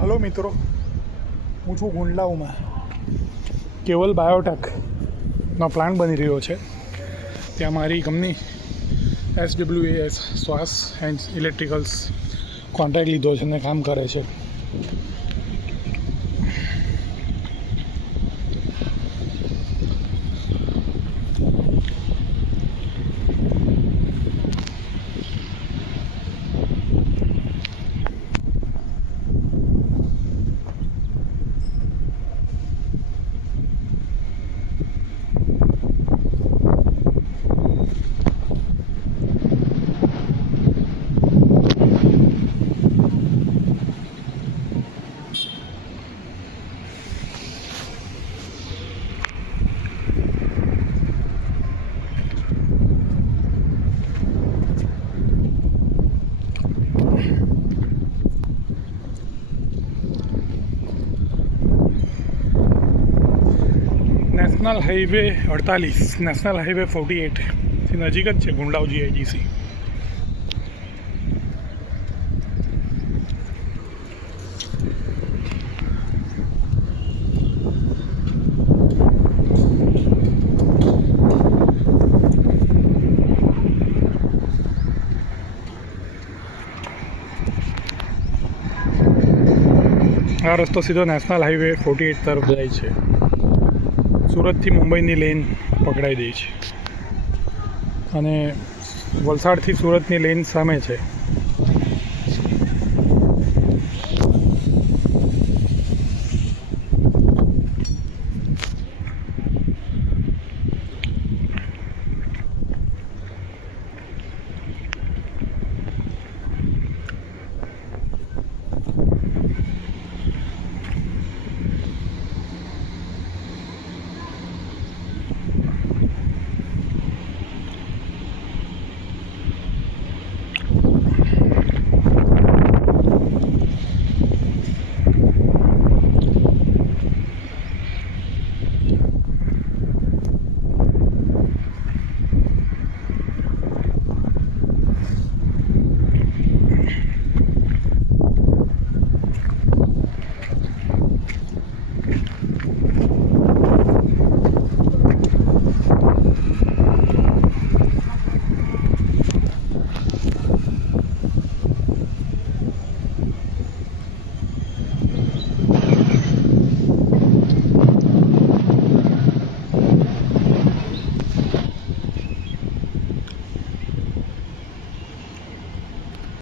Hello મિત્રો, હું છું ગુંડલાવમાં. કેવલ બાયોટેકનો પ્લાન્ટ બની રહ્યો છે. ત્યાં મારી કંપની SWAS શ્વાસ એન્ડ ઇલેક્ટ્રિકલ્સ કોન્ટ્રાક્ટ લીધો છે અને કામ કરે છે. નેશનલ હાઈવે 48, નેશનલ હાઈવે 48થી નજીક જ છે ગુંડલાવ GIDC. આ રસ્તો સીધો નેશનલ હાઈવે 48 તરફ જાય છે. સુરતથી મુંબઈની લેન પકડાઈ દે છે અને વલસાડથી સુરતની લેન સામે છે.